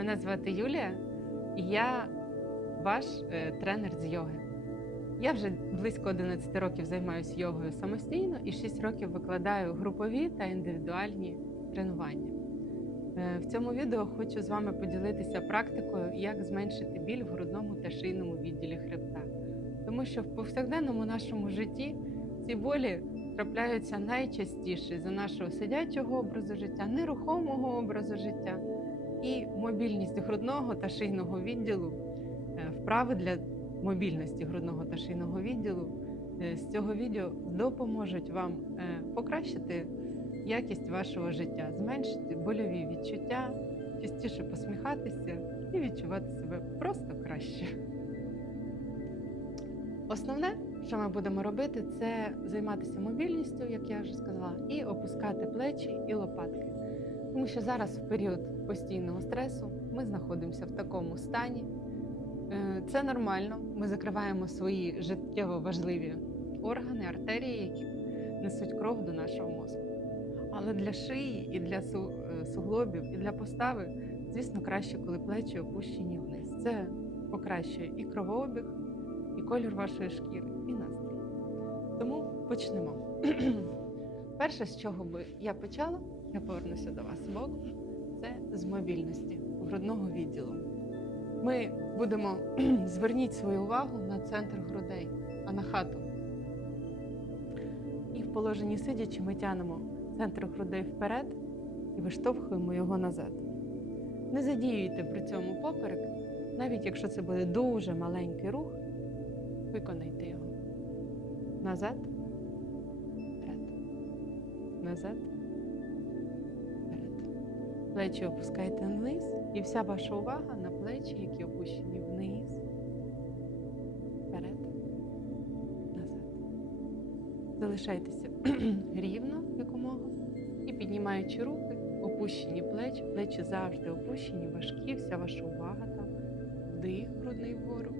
Мене звати Юлія, і я ваш е, тренер з йоги. Я вже близько 11 років займаюся йогою самостійно і 6 років викладаю групові та індивідуальні тренування. Е, В цьому відео хочу з вами поділитися практикою, як зменшити біль в грудному та шийному відділі хребта. Тому що в повсякденному нашому житті ці болі трапляються найчастіше за нашого сидячого образу життя, нерухомого образу життя і мобільність грудного та шийного відділу, е, вправи для мобільності грудного та шийного відділу е, з цього відео допоможуть вам е, покращити якість вашого життя, зменшити больові відчуття, частіше посміхатися і відчувати себе просто краще. Основне, що ми будемо робити, це займатися мобільністю, як я вже сказала, і опускати плечі і лопатки. Тому що зараз, в період постійного стресу, ми знаходимося в такому стані. Е, Це нормально. Ми закриваємо свої життєво важливі органи, артерії, які несуть кров до нашого мозку. Але для шиї і для е, суглобів, і для постави, звісно, краще, коли плечі опущені вниз. Це покращує і кровообіг, і колір вашої шкіри, і настрій. Тому почнемо. Перше, з чого би я почала, я повернуся до вас збоку, це з мобільності грудного відділу. Ми будемо зверніть свою увагу на центр грудей, а на хату. І в положенні сидячи ми тянемо центр грудей вперед і виштовхуємо його назад. Не задіюйте при цьому поперек, навіть якщо це буде дуже маленький рух, виконайте його. Назад, вперед, назад. Плечі опускайте вниз, і вся ваша увага на плечі, які опущені вниз, вперед, назад. Залишайтеся рівно якомога і піднімаючи руки, опущені плечі, плечі завжди опущені, важкі, вся ваша увага там, вдих грудний вгору.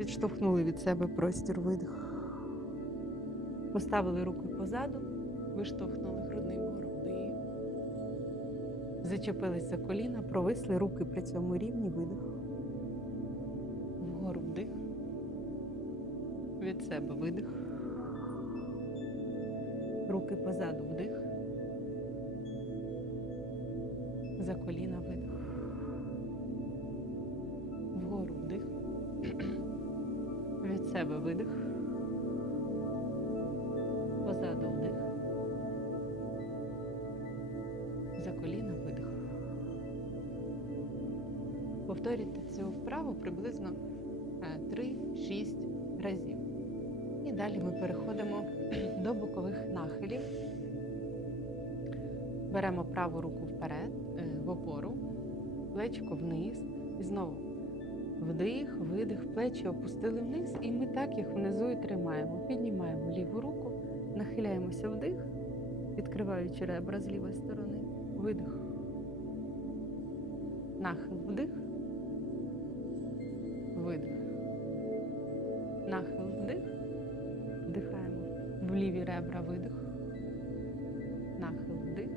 Відштовхнули від себе простір видих. Поставили руки позаду, виштовхнули грудний вгору. Зачепились за коліна, провисли руки при цьому рівні видих. Вгору вдих. Від себе видих. Руки позаду вдих. За коліна видих. Вгору вдих. Від себе видих. За коліна видих. Повторюйте цю вправу приблизно е, 3-6 разів. І далі ми переходимо до бокових нахилів. Беремо праву руку вперед, е, в опору, плечко вниз. І знову вдих, видих, плечі опустили вниз, і ми так їх внизу і тримаємо. Піднімаємо ліву руку, нахиляємося вдих, відкриваючи ребра з лівої сторони. Видих. Нахил вдих. Видих. Нахил вдих. Вдихаємо в ліві ребра видих. Нахил вдих.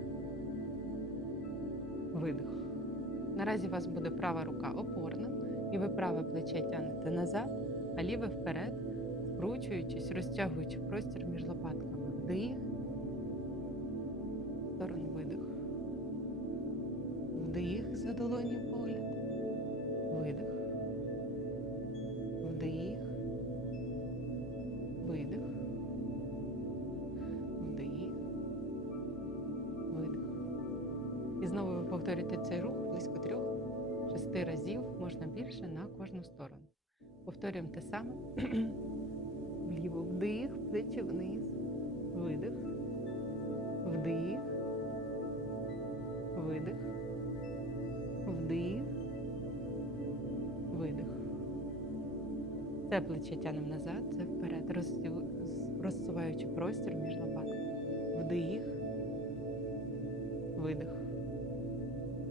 Видих. Наразі у вас буде права рука опорна, і ви праве плече тягнете назад, а ліве вперед, скручуючись, розтягуючи простір між лопатками. Вдих. Вдих за долоні погляд. Видих. Вдих. Видих. Вдих. Видих. І знову ви повторюєте цей рух близько трьох, шести разів, можна більше на кожну сторону. Повторюємо те саме. Вліво вдих, плечі вниз. Видих. Вдих. Це плече тянемо назад, це вперед, розсуваючи простір між лопатками. Вдих. Видих.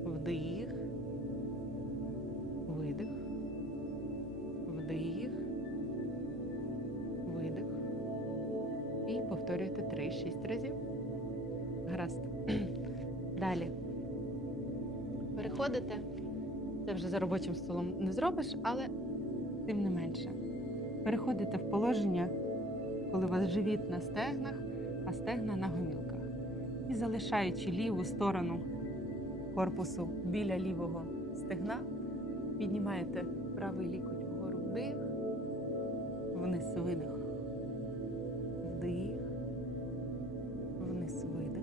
Вдих. Видих. Вдих. Видих. І повторюйте 3-6 разів. Гаразд. Далі. Переходите Це вже за робочим столом не зробиш, але тим не менше. Переходите в положення, коли у вас живіт на стегнах, а стегна на гомілках. І залишаючи ліву сторону корпусу біля лівого стегна, піднімаєте правий лікоть вгору вдих, вниз видих, вдих, вниз видих,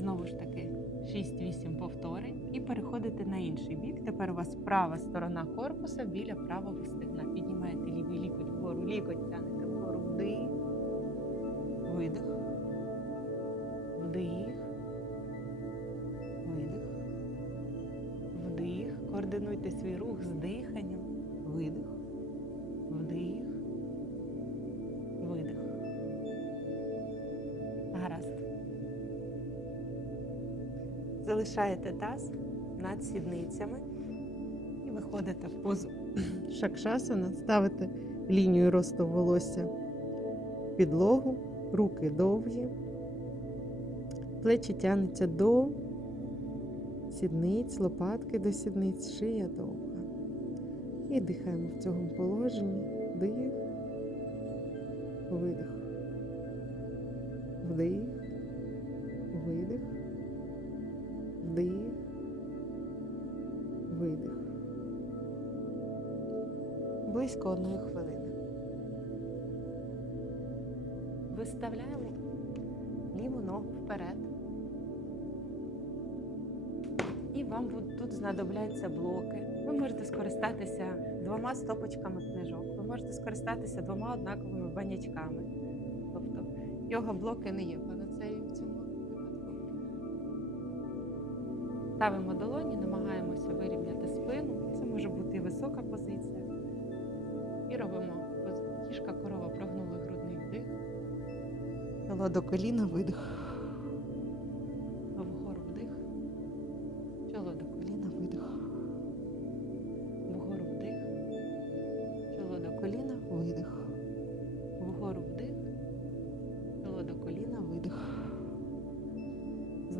Знову ж таки 6-8 повторень і переходите на інший бік. Тепер у вас права сторона корпуса біля правого стегна. Піднімаєте лівий лікоть вгору, лікоть тягнете вгору, вдих, видих, вдих, видих, вдих. Координуйте свій рух. З диханням, Залишаєте таз над сідницями і виходите в позу шакшасана, ставите лінію росту волосся в підлогу, руки довгі, плечі тягнуться до сідниць, лопатки до сідниць, шия довга. І дихаємо в цьому положенні. Дих, видих, вдих, видих, вдих, видих. Близько одної хвилини. Виставляємо ліву ногу вперед. І вам тут знадобляться блоки. Ви можете скористатися двома стопочками книжок, ви можете скористатися двома однаковими банячками. Тобто його блоки не є Ставимо долоні, намагаємося вирівняти спину. Це може бути і висока позиція. І робимо кішка корова прогнули грудний вдих. Чоло до коліна видих.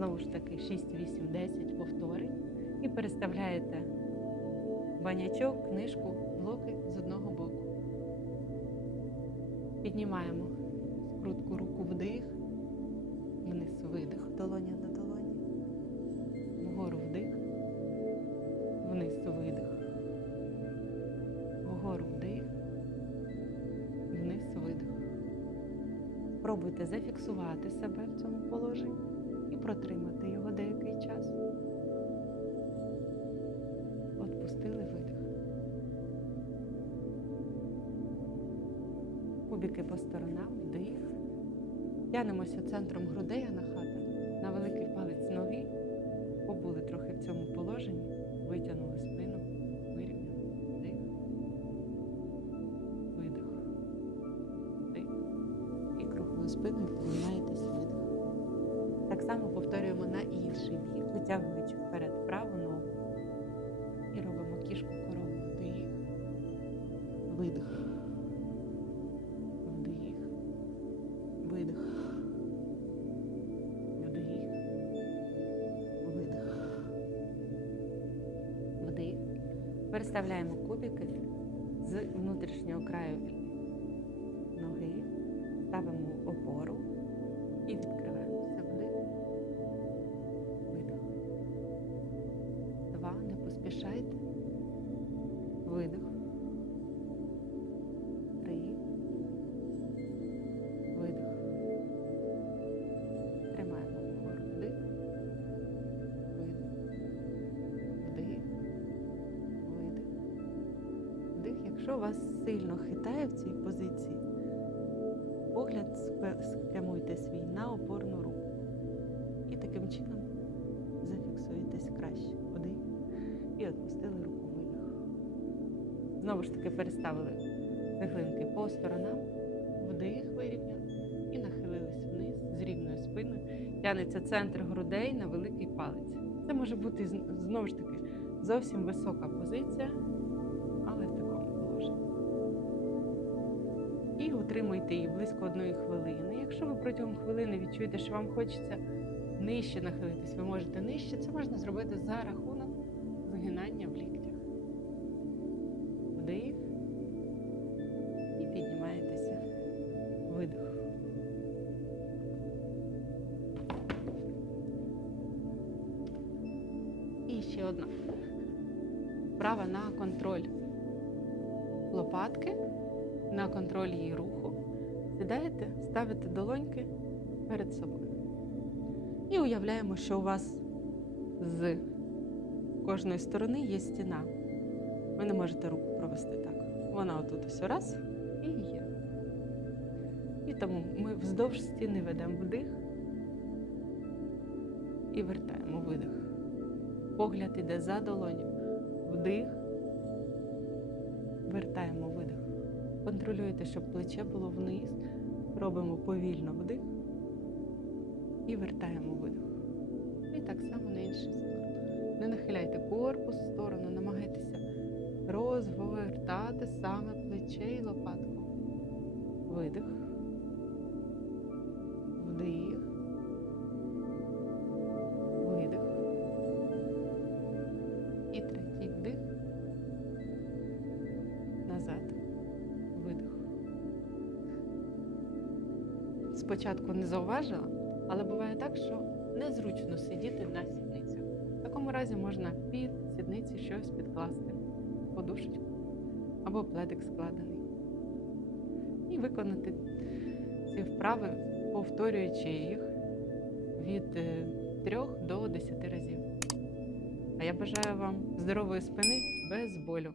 Знову ж таки 6, 8, 10 повторень. І переставляєте банячок, книжку, блоки з одного боку. Піднімаємо скрутку руку вдих, вниз видих, долоня до долоні, вгору вдих, вниз видих, вгору вдих, вниз видих. Спробуйте зафіксувати себе в цьому положенні протримати його деякий час. Отпустили видих. Кубики по сторонам, вдих. Тянемося центром грудей анахата на великий палець ноги. Побули трохи в цьому положенні, витягнули спину, вирівняли. Вдих. Видих. І круглою спиною піднімаєтесь. Так само повторюємо на інший бік, витягуючи вперед праву ногу. І робимо кішку корову. Вдих. Видих. Вдих. Видих. Вдих. Видих. Вдих. Переставляємо кубики з внутрішнього краю ноги, ставимо опору і відкриваємося. Поспішайте. Видих. Три. Видих. Тримаємо вгору. Вдих. Видих. Вдих. Видих. Вдих. Якщо вас сильно хитає в цій позиції, погляд спрямуйте свій на опорну руку. І таким чином зафіксуєтесь краще. І відпустили руку видих. Знову ж таки переставили цеглинки по сторонам, вдих вирівняли і нахилились вниз з рівною спиною. Тянеться центр грудей на великий палець. Це може бути знову ж таки зовсім висока позиція, але в такому положенні. І утримуйте її близько одної хвилини. Якщо ви протягом хвилини відчуєте, що вам хочеться нижче нахилитись, ви можете нижче. Це можна зробити за рахунок згинання в ліктях. Вдих і піднімаєтеся. Видих. І ще одна. Права на контроль лопатки, на контроль її руху. Сідаєте, ставите долоньки перед собою. І уявляємо, що у вас з кожної сторони є стіна. Ви не можете руку провести так. Вона отут ось раз і є. І тому ми вздовж стіни ведемо вдих і вертаємо видих. Погляд іде за долоню. Вдих. Вертаємо видих. Контролюйте, щоб плече було вниз. Робимо повільно вдих і вертаємо видих. І так само на іншу сторону. Не нахиляйте корпус в сторону, намагайтеся розвертати саме плече і лопатку. Видих. Вдих. Видих. І третій вдих. Назад. Видих. Спочатку не зауважила, але буває так, що незручно сидіти на сідницях. В такому разі можна під сідниці щось підкласти, подушечку або пледик складений. І виконати ці вправи, повторюючи їх від 3 до 10 разів. А я бажаю вам здорової спини без болю.